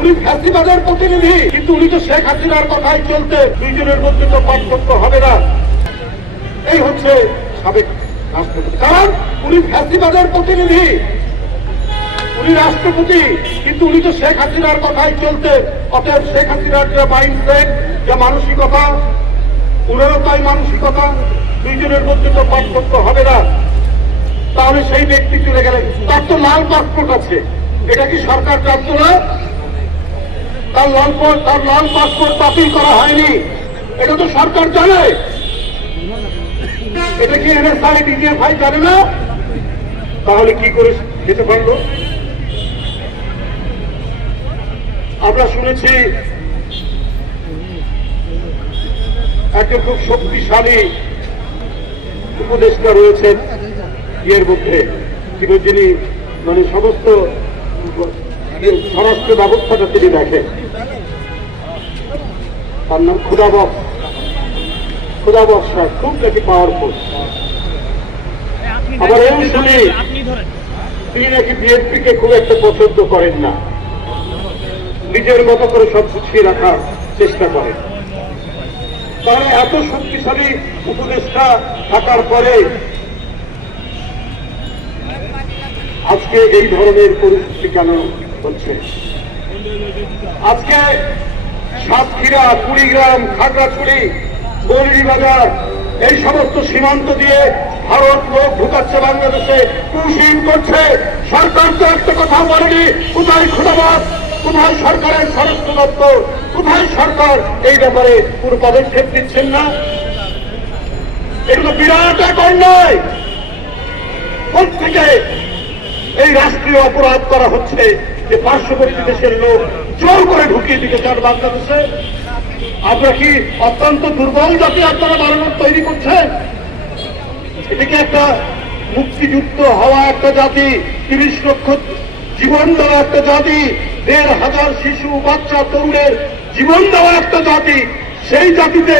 উনি ফ্যাসিবাদের প্রতিনিধি। কিন্তু উনি তো শেখ হাসিনার কথাই চলতে দুইজনের মধ্যে তো পার্থক্য হবে না। এই হচ্ছে সাবেক রাষ্ট্রপতি। কারণ উনি ফ্যাসিবাদের প্রতিনিধি। উনি রাষ্ট্রপতি, কিন্তু উনি তো শেখ হাসিনার কথাই চলতে। অতএব শেখ হাসিনার যে মাইন্ডসেট যে মানসিকতা, উনারও তাই মানসিকতা, দুইজনের মধ্যে তো পার্থক্য হবে না। তাহলে সেই ব্যক্তি চলে গেলেন। তার তো লাল পাসপোর্ট আছে। এটা কি সরকার জানতো না তার লাল তার লাল পাসপোর্ট বাতিল করা হয়নি। এটা তো সরকার জানে। এটা কি এনএসআই ডিজিএফআই জানে না? তাহলে কি করে যেতে পারল? আমরা শুনেছি একজন খুব শক্তিশালী উপদেষ্টা রয়েছেন ইয়ের মধ্যে। যিনি মানে সমস্ত স্বরাষ্ট্র ব্যবস্থাটা তিনি দেখেন। তার নাম খুদাবক খুদাবক সাহেব খুব নাকি পাওয়ারফুল আবার এও শুনি তিনি নাকি বিএনপি কে খুব একটা পছন্দ করেন না। নিজের মতো করে সব গুছিয়ে রাখার চেষ্টা করেন। তাহলে এত শক্তিশালী উপদেষ্টা থাকার পরে আজকে এই ধরনের পরিস্থিতি কেন হচ্ছে? আজকে সাতক্ষীরা, কুড়িগ্রাম, খাগড়াছড়ি বাজার এই সমস্ত সীমান্ত দিয়ে ভারত লোক ঢুকাচ্ছে বাংলাদেশে। কুশিন করছে। সরকার তো একটা কথা বলেনি, কোথায় খুদাবাদ? কোথায় সরকারের স্বরাষ্ট্র দপ্তর? কোথায় সরকার? এই ব্যাপারে কোনো পদক্ষেপ নিচ্ছেন না। এগুলো বিরাট এক অন্যায় থেকে এই রাষ্ট্রীয় অপরাধ করা হচ্ছে যে পার্শ্ববর্তী দেশের লোক জোর করে ঢুকিয়ে দিতে চান বাংলাদেশে। আপনারা কি অত্যন্ত দুর্বল জাতি আপনারা বানানোর তৈরি করছেন? এটা কি একটা মুক্তিযুক্ত হওয়া একটা জাতি, তিরিশ লক্ষ জীবন দেওয়া একটা জাতি, দেড় হাজার শিশু, বাচ্চা, তরুণের জীবন দেওয়া একটা জাতি? সেই জাতিতে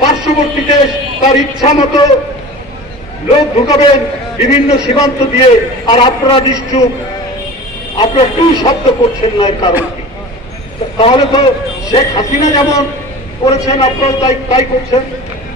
পার্শ্ববর্তী দেশ তার ইচ্ছা মতো লোক ঢুকাবেন, বিভিন্ন সীমান্ত দিয়ে। আর আপনারা নিশ্চুপ, আপনারা টু শব্দ করছেন না এর কারণ কি? তাহলে তো শেখ হাসিনা যেমন করেছেন আপনারা তাই তাই করছেন।